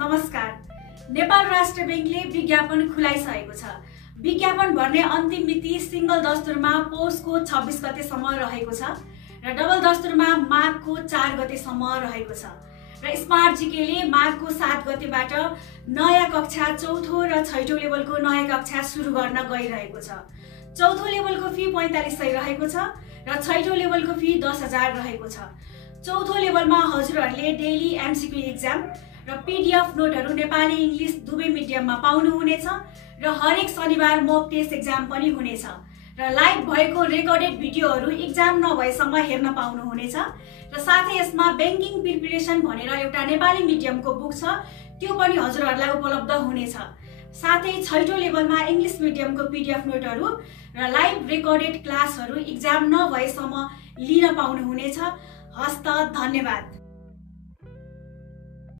नमस्कार। नेपाल राष्ट्र बैंकले विज्ञापन खुलाइसकेको छ। विज्ञापन भर्ने अन्तिम मिति सिंगल दस्तुरमा पौषको 26 गतेसम्म रहेको छ र डबल दस्तुरमा माघको 4 गतेसम्म रहेको छ र स्मार्टजीकेले माघको 7 गतेबाट नयाँ कक्षा चौथो र छैटौं लेभलको नयाँ कक्षा सुरु गर्न गइरहेको छ। चौथो लेभलको फी 4500 रहेको छ र छैटौं लेभलको फी 10000 रहेको छ। चौथो लेभलमा हजुरहरूले डेली एमसीक्यू एक्जाम र पीडीएफ नोटहरू नेपाली इंग्लिश दुवै मिडियममा पाउनु हुनेछ र हरेक शनिबार मक टेस्ट एक्जाम पनि हुनेछ र लाइभ भएको रेकर्डेड भिडियोहरू एक्जाम नभएसम्म हेर्न पाउनु हुनेछ र साथै यसमा बैंकिङ प्रिपरेसन भनेर एउटा नेपाली मिडियमको बुक छ, त्यो पनि हजुरहरूलाई उपलब्ध हुनेछ। साथै छैटौं लेभलमा इंग्लिश मिडियमको पीडीएफ नोटहरू र लाइभ रेकर्डेड क्लासहरू एक्जाम नभएसम्म लिन पाउनु हुनेछ। हस्त, धन्यवाद।